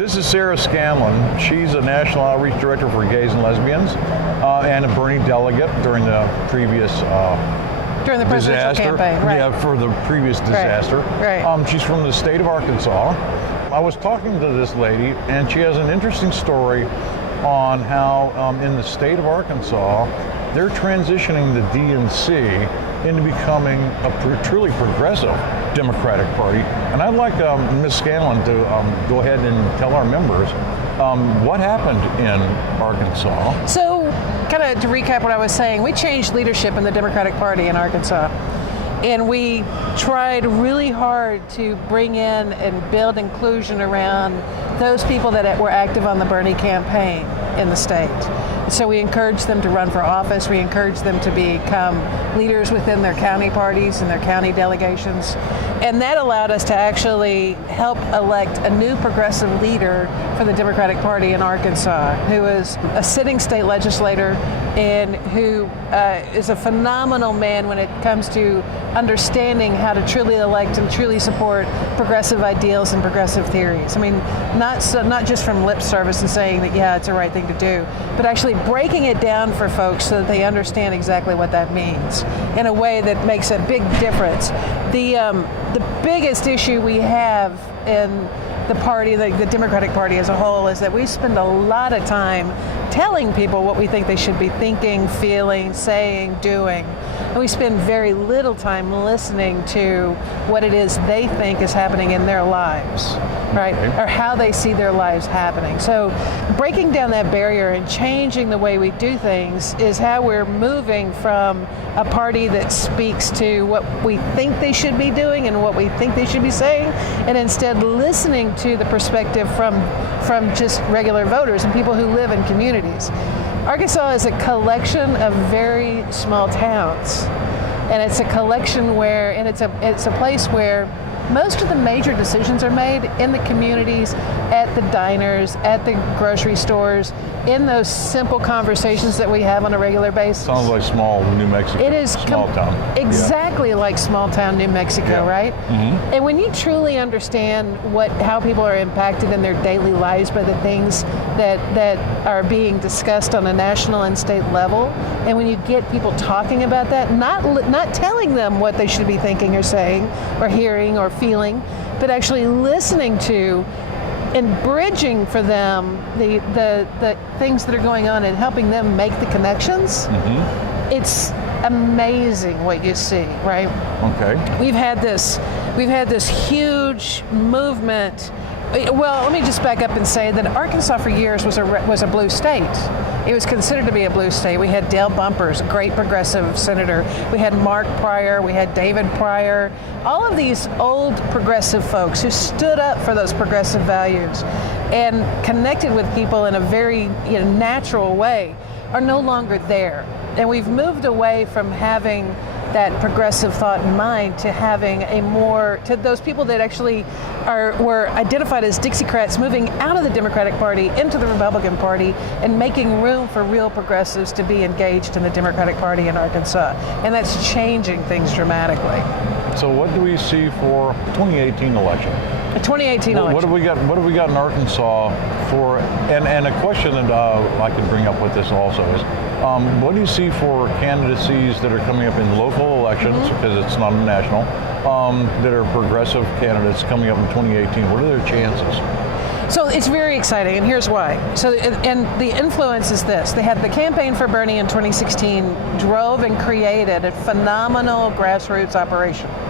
This is Sarah Scanlon. She's a National Outreach Director for Gays and Lesbians and a Bernie delegate during the previous during the presidential disaster. campaign, right. Yeah, for the previous disaster. Right. She's from the state of Arkansas. I was talking to this lady, and she has an interesting story on how in the state of Arkansas, they're transitioning the DNC into becoming a truly progressive Democratic Party. And I'd like Ms. Scanlon to go ahead and tell our members what happened in Arkansas. So, kind of to recap what I was saying, we changed leadership in the Democratic Party in Arkansas. And we tried really hard to bring in and build inclusion around those people that were active on the Bernie campaign in the state. So we encouraged them to run for office. We encouraged them to become leaders within their county parties and their county delegations. And that allowed us to actually help elect a new progressive leader for the Democratic Party in Arkansas, who is a sitting state legislator and who is a phenomenal man when it comes to understanding how to truly elect and truly support progressive ideals and progressive theories. I mean, not just from lip service and saying that, yeah, it's the right thing to do, but actually breaking it down for folks so that they understand exactly what that means in a way that makes a big difference. The biggest issue we have in the party, the Democratic Party as a whole, is that we spend a lot of time telling people what we think they should be thinking, feeling, saying, doing. And we spend very little time listening to what it is they think is happening in their lives, right? Or how they see their lives happening. So breaking down that barrier and changing the way we do things is how we're moving from a party that speaks to what we think they should be doing and what we think they should be saying, and instead listening to the perspective from just regular voters and people who live in communities. Arkansas is a collection of very small towns, and it's a collection where, and it's a place where most of the major decisions are made in the communities, at the diners, at the grocery stores, in those simple conversations that we have on a regular basis. Sounds like small New Mexico. It is small town. Exactly like small town New Mexico, right? Mm-hmm. And when you truly understand how people are impacted in their daily lives by the things that are being discussed on a national and state level, and when you get people talking about that, not telling them what they should be thinking or saying or hearing or feeling, but actually listening to and bridging for them the things that are going on and helping them make the connections. Mm-hmm. It's amazing what you see, right? Okay. We've had this huge movement. Well, let me just back up and say that Arkansas for years was a blue state. It was considered to be a blue state. We had Dale Bumpers, a great progressive senator. We had Mark Pryor. We had David Pryor. All of these old progressive folks who stood up for those progressive values and connected with people in a very natural way are no longer there. And we've moved away from having that progressive thought in mind to having to those people that actually were identified as Dixiecrats moving out of the Democratic Party into the Republican Party and making room for real progressives to be engaged in the Democratic Party in Arkansas. And that's changing things dramatically. So what do we see for 2018 election? The 2018 election. What have we got in Arkansas for? And a question that I could bring up with this also is, what do you see for candidacies that are coming up in local elections, because it's not a national, that are progressive candidates coming up in 2018? What are their chances? So it's very exciting, and here's why. So, and the influence is this. They had the campaign for Bernie in 2016 drove and created a phenomenal grassroots operation. Okay.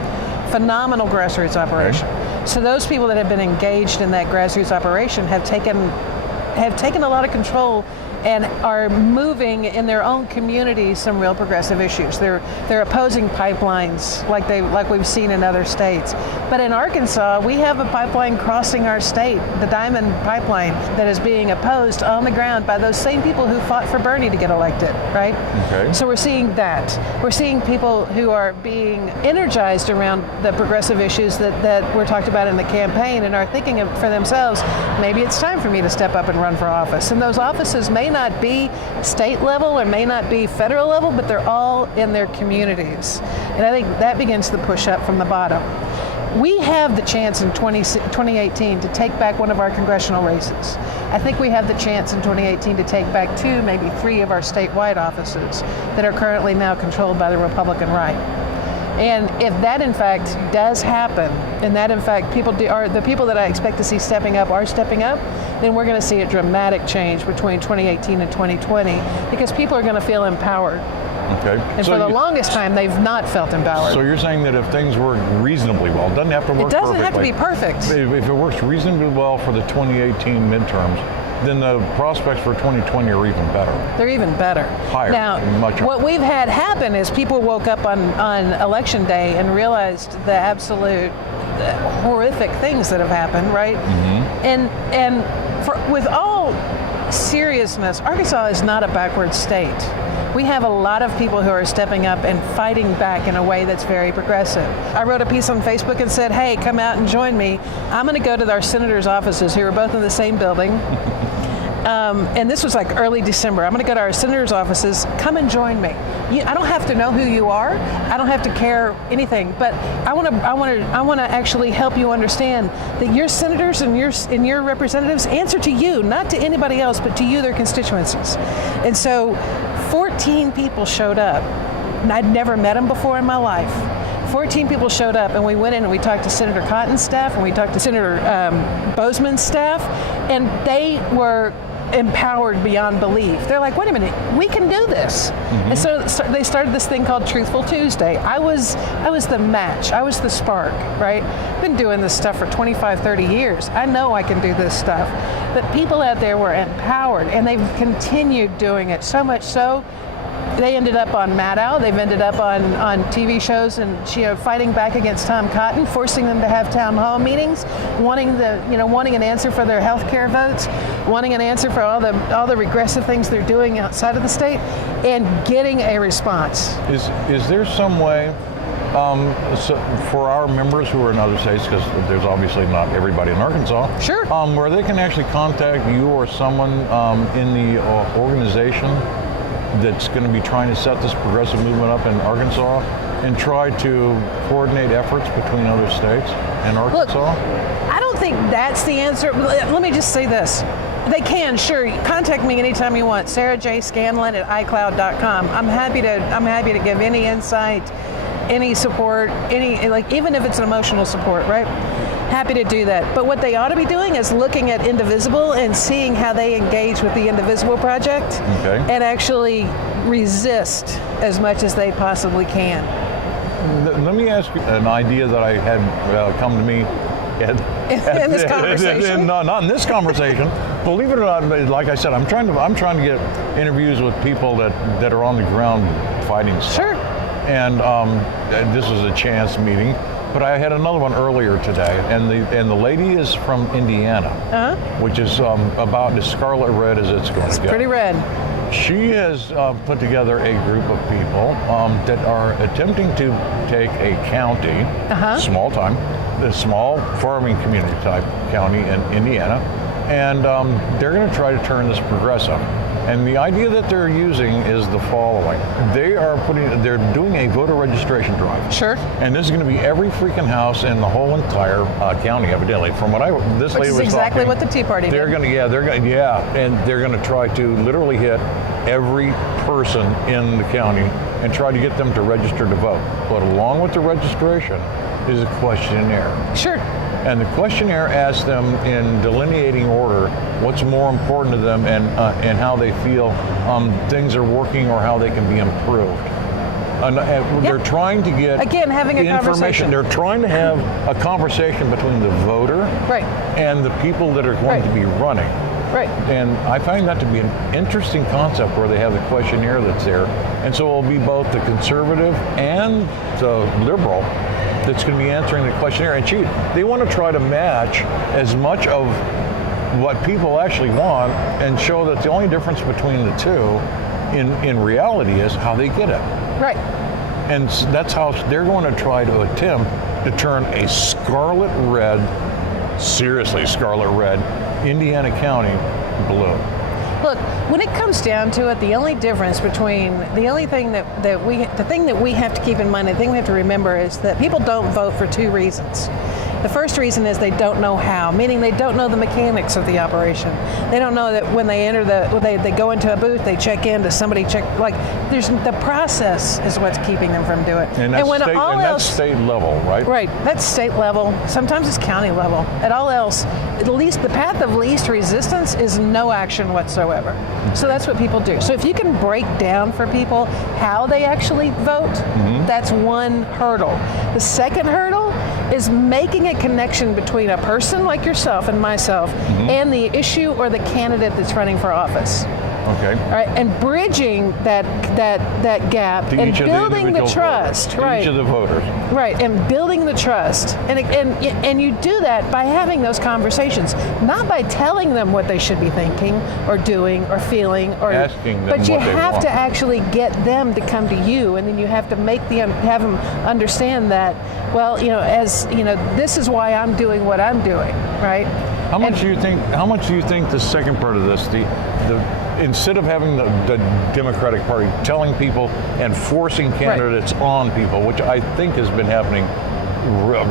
So those people that have been engaged in that grassroots operation have taken a lot of control and are moving in their own communities some real progressive issues. They're opposing pipelines like we've seen in other states. But in Arkansas, we have a pipeline crossing our state, the Diamond Pipeline, that is being opposed on the ground by those same people who fought for Bernie to get elected, right? Okay. So we're seeing that. We're seeing people who are being energized around the progressive issues that were talked about in the campaign and are thinking for themselves, maybe it's time for me to step up and run for office. And those offices may not be state level or may not be federal level, but they're all in their communities. And I think that begins to push up from the bottom. We have the chance in 2018 to take back one of our congressional races. I think we have the chance in 2018 to take back 2, maybe 3 of our statewide offices that are currently now controlled by the Republican right. And if that in fact does happen, and that in fact the people that I expect to see stepping up are stepping up, then we're going to see a dramatic change between 2018 and 2020 because people are going to feel empowered. Okay. And so for the longest time, they've not felt empowered. So you're saying that if things work reasonably well, it doesn't have to work perfectly. It doesn't have to be perfect. If it works reasonably well for the 2018 midterms, then the prospects for 2020 are even better. They're even better. Higher. Now, much higher. What we've had happen is people woke up on Election Day and realized the absolute horrific things that have happened, right? And with all seriousness, Arkansas is not a backward state. We have a lot of people who are stepping up and fighting back in a way that's very progressive. I wrote a piece on Facebook and said, hey, come out and join me. I'm going to go to our senators' offices, who are both in the same building. And this was like early December. I'm going to go to our senators' offices. Come and join me. I don't have to know who you are. I don't have to care anything. But I want to actually help you understand that your senators and your representatives answer to you, not to anybody else, but to you, their constituencies. And so 14 people showed up. And I'd never met them before in my life. 14 people showed up, and we went in and we talked to Senator Cotton's staff, and we talked to Senator Bozeman's staff, and they were empowered beyond belief. They're like, wait a minute, we can do this. And so they started this thing called Truthful Tuesday. I was the match. I was the spark, right? I've been doing this stuff for 25, 30 years. I know I can do this stuff. But people out there were empowered, and they've continued doing it, so much so they ended up on Maddow. They've ended up on TV shows and fighting back against Tom Cotton, forcing them to have town hall meetings, wanting an answer for their health care votes, wanting an answer for all the regressive things they're doing outside of the state, and getting a response. Is there some way for our members who are in other states, because there's obviously not everybody in Arkansas, sure, where they can actually contact you or someone in the organization that's going to be trying to set this progressive movement up in Arkansas and try to coordinate efforts between other states and Arkansas? Look, I don't think that's the answer. Let me just say this. They can, sure. Contact me anytime you want. sarahjscanlon@icloud.com. I'm happy to give any insight, any support, even if it's an emotional support, right? Happy to do that. But what they ought to be doing is looking at Indivisible and seeing how they engage with the Indivisible project, and actually resist as much as they possibly can. Let me ask you an idea that I had come to me in this conversation. Not in this conversation. Believe it or not, like I said, I'm trying to get interviews with people that are on the ground fighting stuff. Sure. And this was a chance meeting. But I had another one earlier today, and the lady is from Indiana, which is about as scarlet red as it's going to get. It's pretty red. She has put together a group of people that are attempting to take a county, small farming community type county in Indiana, and they're going to try to turn this progressive. And the idea that they're using is the following. They're doing a voter registration drive. Sure. And this is going to be every freaking house in the whole entire county, evidently. From what this lady was talking. Exactly what the Tea Party did. And they're going to try to literally hit every person in the county and try to get them to register to vote. But along with the registration is a questionnaire. Sure. And the questionnaire asks them in delineating order what's more important to them and how they feel things are working or how they can be improved. And they're trying to get having a conversation. They're trying to have a conversation between the voter and the people that are going to be running. Right. And I find that to be an interesting concept where they have the questionnaire that's there. And so it'll be both the conservative and the liberal that's going to be answering the questionnaire. And they want to try to match as much of what people actually want and show that the only difference between the two in reality is how they get it. Right. And that's how they're going to try to attempt to turn a seriously scarlet red, Indiana County blue. Look, when it comes down to it, the only difference between the thing that we have to keep in mind, the thing we have to remember is that people don't vote for two reasons. The first reason is they don't know how, meaning they don't know the mechanics of the operation. They don't know that when they enter they go into a booth, they check in, does somebody check, like, there's the process is what's keeping them from doing it. And that's state level, right? Right, that's state level. Sometimes it's county level. At all else, at least the path of least resistance is no action whatsoever. So that's what people do. So if you can break down for people how they actually vote, that's one hurdle. The second hurdle is making a connection between a person like yourself and myself and the issue or the candidate that's running for office. Okay. All right, and bridging that gap and building the trust, right? Each of the voters. Right, and building the trust, and you do that by having those conversations, not by telling them what they should be thinking or doing or feeling or asking them. But you what they have want. to actually get them to come to you, and then you have to have them understand that. Well, this is why I'm doing what I'm doing, right? How much do you think the second part of this, instead of having the Democratic Party telling people and forcing candidates on people, which I think has been happening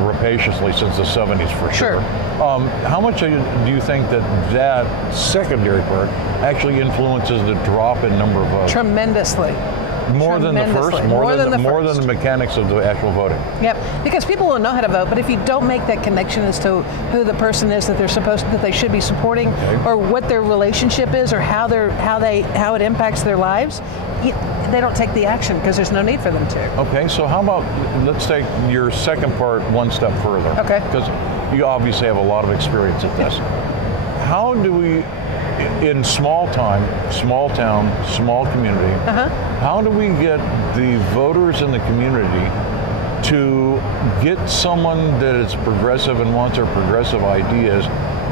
rapaciously since the 70s for sure. How much do you think that secondary part actually influences the drop in number of votes? Tremendously. More than the first, more than the mechanics of the actual voting. Yep, because people will know how to vote, but if you don't make that connection as to who the person is that they should be supporting, or what their relationship is, or how it impacts their lives, they don't take the action because there's no need for them to. Okay, so how about let's take your second part one step further. Okay. Because you obviously have a lot of experience at this. How do we, in small town, small community, how do we get the voters in the community to get someone that is progressive and wants our progressive ideas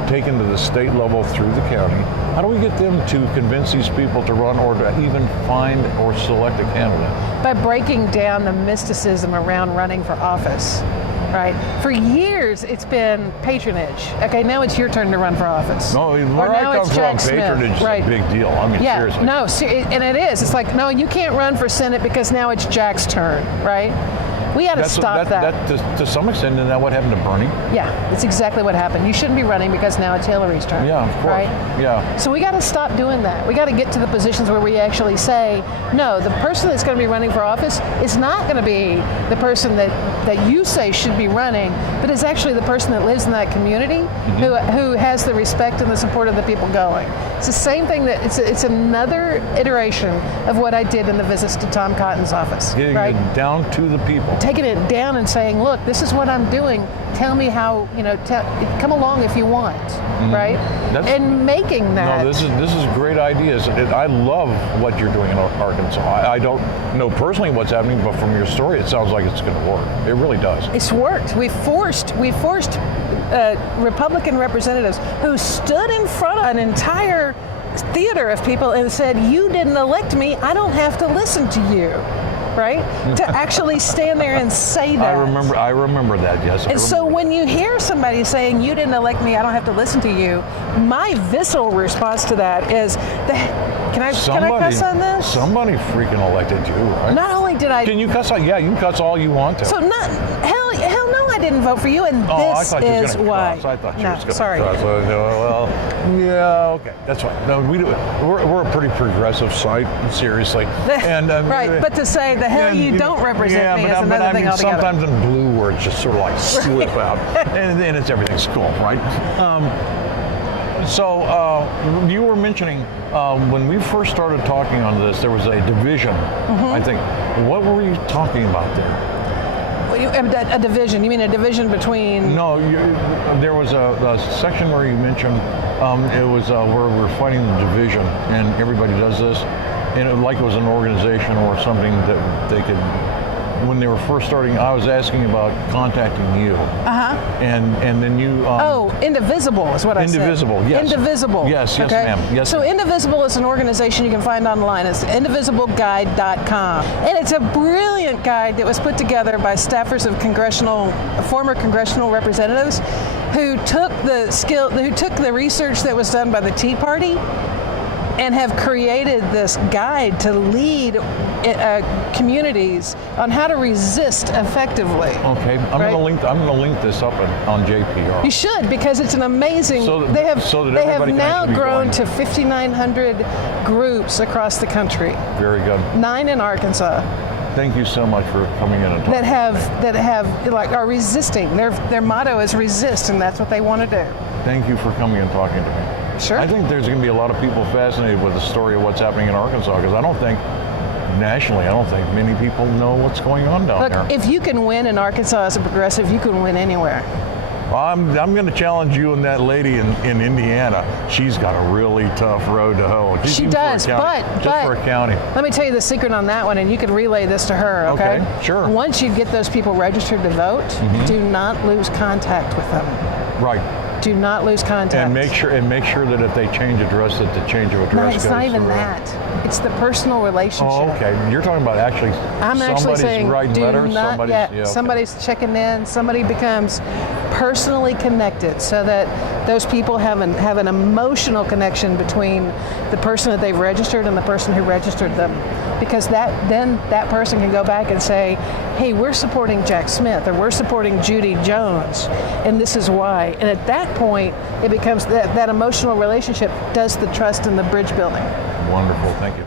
taken to the state level through the county? How do we get them to convince these people to run or to even find or select a candidate? By breaking down the mysticism around running for office. Right. For years, it's been patronage. Okay, now it's your turn to run for office. No, where I come from, patronage is a big deal. I mean, seriously. No, and it is. It's like, no, you can't run for Senate because now it's Jack's turn, right? We got to stop that. To some extent, isn't that what happened to Bernie? Yeah, it's exactly what happened. You shouldn't be running because now it's Hillary's turn. Yeah, of course. Right? Yeah. So we got to stop doing that. We got to get to the positions where we actually say, no, the person that's going to be running for office is not going to be the person that you say should be running, but is actually the person that lives in that community who has the respect and the support of the people going. It's the same thing that it's another iteration of what I did in the visits to Tom Cotton's office. Getting it down to the people. Taking it down and saying, look, this is what I'm doing. Tell me how, come along if you want, right? And making that. No, this is great ideas. I love what you're doing in Arkansas. I don't know personally what's happening, but from your story, it sounds like it's going to work. It really does. It's worked. We forced Republican representatives who stood in front of an entire theater of people and said, you didn't elect me, I don't have to listen to you. Right? To actually stand there and say that. I remember that, yes. And so when you hear somebody saying, you didn't elect me, I don't have to listen to you, my visceral response to that is, can I cuss on this? Somebody freaking elected you, right? Not only did I... Can you cuss on? Yeah, you can cuss all you want to. So hell no, I didn't vote for you, and this is why. I thought you were going to cuss. Sorry. Well, yeah, okay, that's fine. No, we're a pretty progressive site, seriously. And right, but to say the hell you don't represent me is another thing altogether. Sometimes in blue words just sort of like slip out, and then everything's cool, right? So you were mentioning when we first started talking on this, there was a division, I think. What were you talking about there? A division? You mean a division between? No, there was a section where you mentioned it was where we were fighting the division, and everybody does this, and it was an organization or something that they could. When they were first starting, I was asking about contacting you. And then you... Indivisible is what I said. Indivisible, yes. Indivisible. Yes, okay? ma'am. Yes, so Indivisible is an organization you can find online. It's indivisibleguide.com. And it's a brilliant guide that was put together by staffers of former congressional representatives who took the research that was done by the Tea Party and have created this guide to lead communities on how to resist effectively. Okay, I'm Right? going to link this up on JPR. You should, because it's an amazing. So that- they have so that they have everybody can now actually be grown going. to 5,900 groups across the country. Very good. 9 in Arkansas Thank you so much for coming in and talking. that have like are resisting. Their motto is resist, and that's what they want to do. Thank you for coming and talking to me. Sure. I think there's going to be a lot of people fascinated with the story of what's happening in Arkansas, because I don't think many people know what's going on down Look, there. if you can win in Arkansas as a progressive, you can win anywhere. I'm going to challenge you and that lady in Indiana. She's got a really tough road to hoe. She does, but for a county. Let me tell you the secret on that one, and you can relay this to her. Okay, Okay, sure. Once you get those people registered to vote, do not lose contact with them. Right. Do not lose contact. And make sure that if they change address, that the change of address No, goes it's not even through. that. It's the personal relationship. Oh, okay. You're talking about actually I'm actually somebody's saying, writing do letters, not. okay. Somebody's checking in. Somebody becomes personally connected, so that those people have an emotional connection between the person that they've registered and the person who registered them, because then that person can go back and say, hey, we're supporting Jack Smith, or we're supporting Judy Jones, and this is why. And at that point, it becomes that emotional relationship does the trust and the bridge building. Wonderful. Thank you.